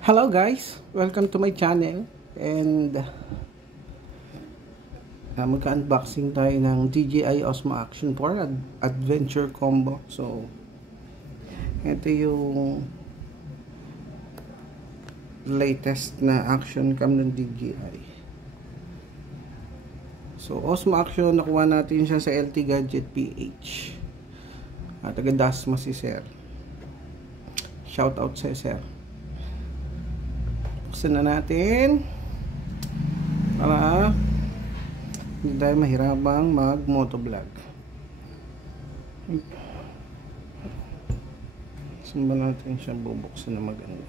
Hello guys, welcome to my channel and magka-unboxing tayo ng DJI Osmo Action 4 Adventure Combo. So ito yung latest na action cam ng DJI. So Osmo Action, nakuha natin siya sa LT Gadget PH at taga Dasma si Sir. Shout out sa Sir. Buksan na natin para hindi tayo mahirapang mag motovlog. Saan ba natin siya bubuksan na maganda?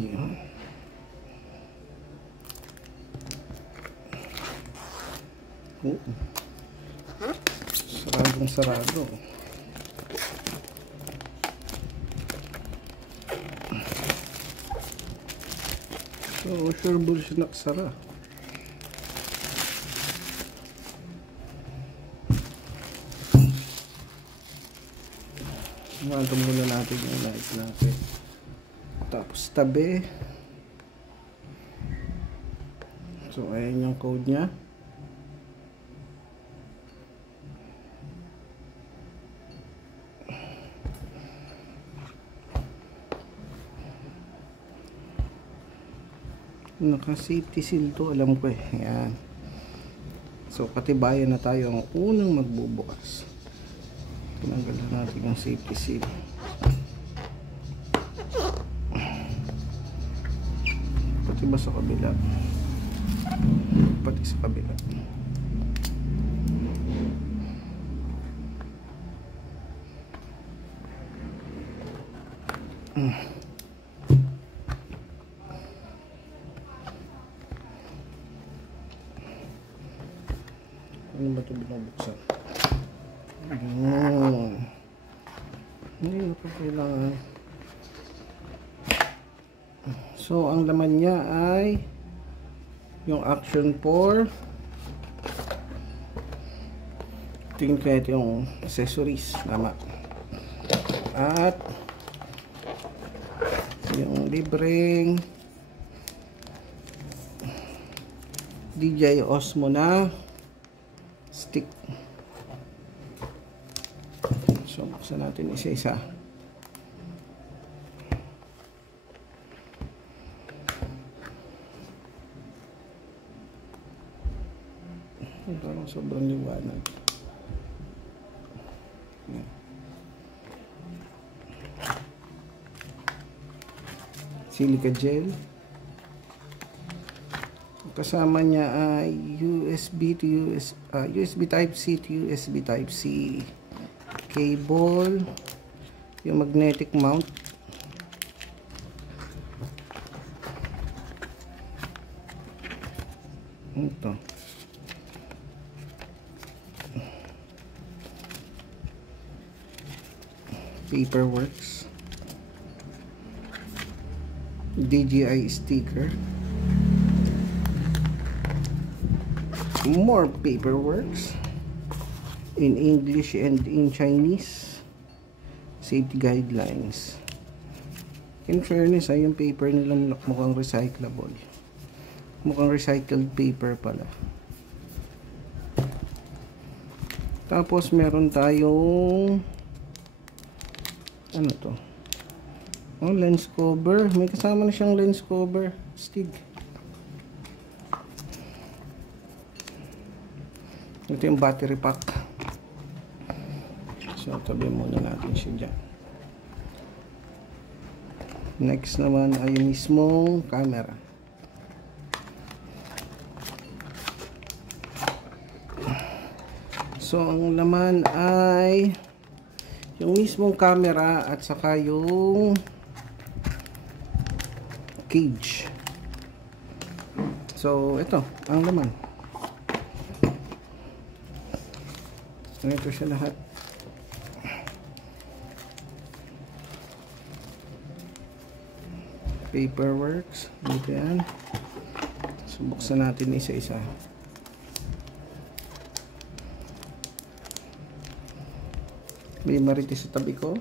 Ayan. Saradong sarado. So sure ball siya nakasara. Magandang muna natin yung light natin. Tapos tabi. So ayan yung code nya. Naka safety seal to, alam ko eh. Ayan. So katibayan na tayo ang unang magbubukas. Tinanggalan natin yung safety seal. Pati ba sa kabila? Pati sa kabila. Ano ba ito binubuksan? Ayun. Hindi na pa kailangan. So, ang laman niya ay yung Action 4. Tingin ko ito yung accessories. Tama. At yung libreng DJI Osmo na stick. So buksan natin isa-isa. Parang sobrang liwanag. Silica gel. Kasama niya ay USB Type-C to USB Type-C cable, yung magnetic mount, ito Paperworks, DJI sticker, more Paperworks in English and in Chinese, safety guidelines. In fairness ay yung paper nila mukhang recyclable, mukhang recycled paper pala. Tapos meron tayong ano to, lens cover. May kasama na siyang lens cover stick. Ito yung battery pack. So tabi muna natin siya dyan. Next naman ay yung mismong camera. So ang laman ay yung mismong camera at saka yung cage. So ito ang laman. Ito siya lahat. Paperworks. Dito yan. So buksan natin isa-isa. May marites sa tabi ko.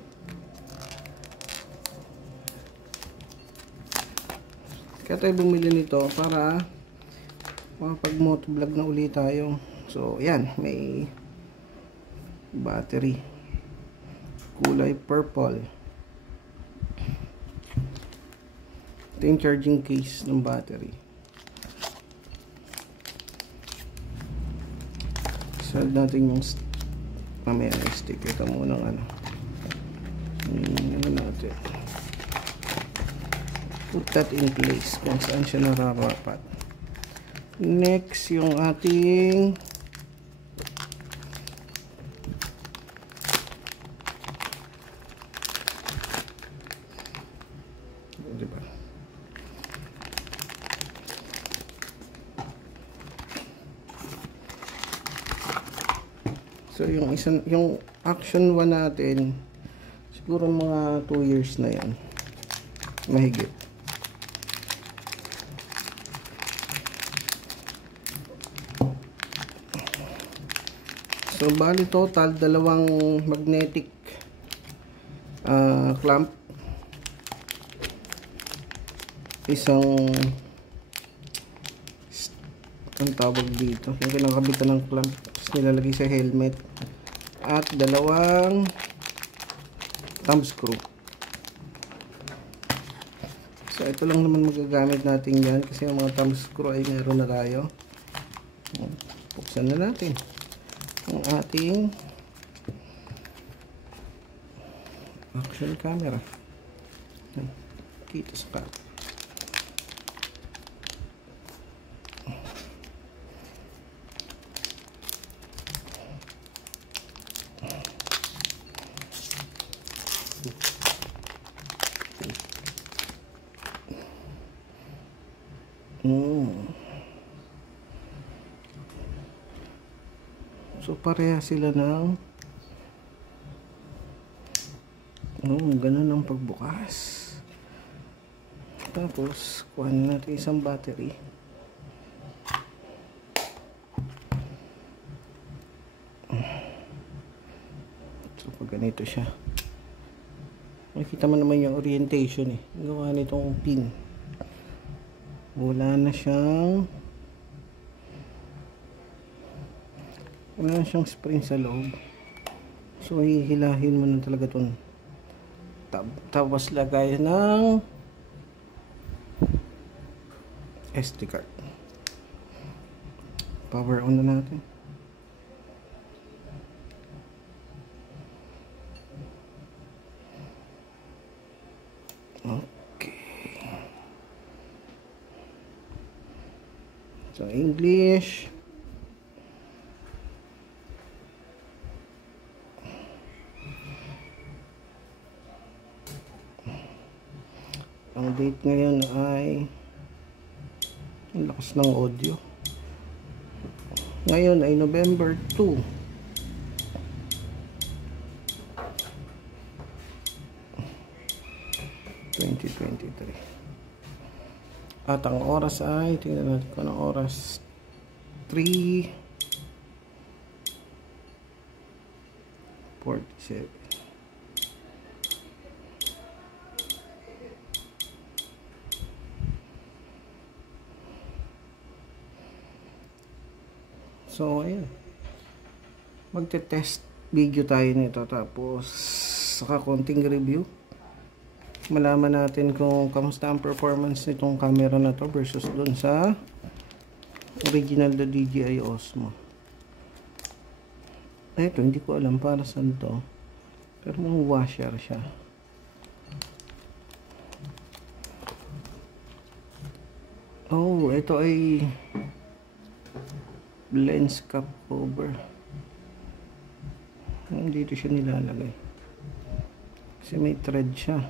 Kaya tayo bumili nito para makapag motovlog na ulit tayo. So yan, may battery kulay purple. Ito yung charging case ng battery. Solve natin yung mamaya yung stick. Ito muna ng ano. Ano natin. Put that in place kung saan siya nararapat. Next, yung ating diba? So yung action 1 natin siguro mga 2 years na yan. Mahigit. So bali total dalawang magnetic clamp, isang ang tawag dito yung kinakabitan ng clamp tapos nilalagay sa helmet, at dalawang thumb screw. So ito lang naman magagamit natin yan kasi yung mga thumb screw ay meron na tayo. Buksan na natin ang ating action camera. Kita sa camera. So pareha sila ng ganun ang pagbukas. Tapos kuha natin isang battery. So pag ganito siya, makikita mo naman yung orientation eh. Gawa nitong pin. Wala na siyang spring sa loob. So hihilahin mo na talaga itong tapos lagay ng SD card. Power on na natin. Okay. So English. Ang date ngayon ay ang lakas ng audio. Ngayon ay November 2. At ang oras ay, tingnan natin kung anong oras. 3:47. So ayun, magte-test video tayo nito, tapos saka konting review, malaman natin kung kamusta ang performance nitong camera na to versus dun sa original na DJI Osmo. Ito hindi ko alam para saan to, pero may washer siya. Oh, ito ay lens cap cover. Dito siya nilalagay kasi may thread siya.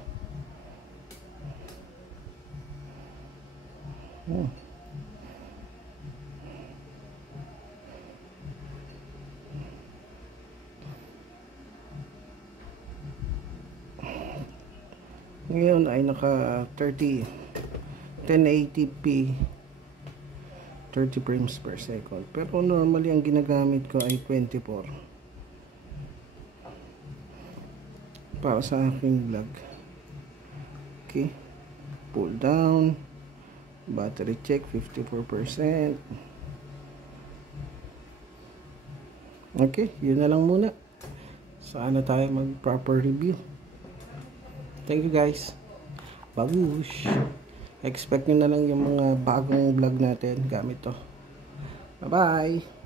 Ngayon ay naka 1080p 30 frames per second, pero normally ang ginagamit ko ay 24. para sa aking vlog. Okay, pull down, battery check 54%. Okay, yun na lang muna. Sana tayo mag proper review. Thank you guys. Babush. Expect nyo na lang yung mga bagong vlog natin gamit to. Bye bye.